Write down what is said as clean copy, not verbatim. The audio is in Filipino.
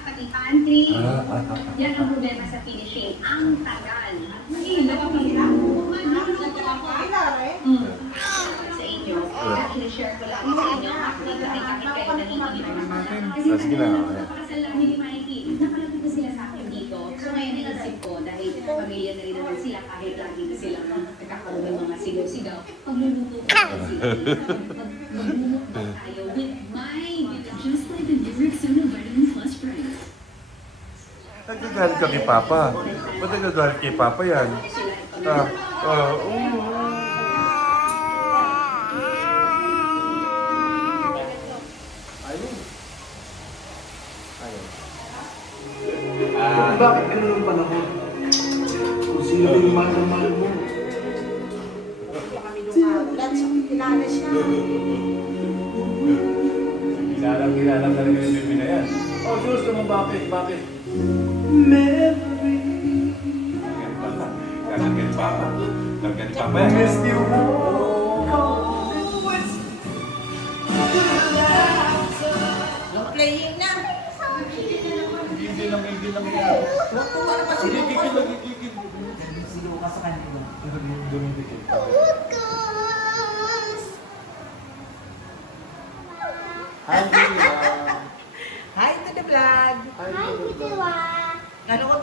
pati pantry. Yan ang problema sa finishing. Ang tagal. Sa inyo. Actually, share ko lang sa inyo. Dito ay kahit kayo nanginginig. Kasi Sige na. napakasal lang ni Mikey. Napalapit na sila sa akin dito. So ngayon naisip ko, dahil pamilya na rin naman sila, kahit lagi na sila nagkakaroon ng mga sigaw-sigaw. Pagluluto ko kasi magbumukbang tayo with mine. Just like the new Rexona Vitamin Plus Price. Nagagalit ka kay Papa. Ba't nagagalit kay Papa yan? Bakit ganun ang panahon? Kung sino yung mahal mo? Kilala siya. Kilala talaga yung baby na yan. Oh, Diyos naman, bakit? Bakit? Memory. Lagyan ni Papa. Lagyan ni Papa I yan. miss you. Playing na. Hindi lang yan. Gigigil lang, gigigil. Sino ka sa kanila? Dumidikit. Hi, Mia. Hi to the vlog. Hi, Mia. Ano ko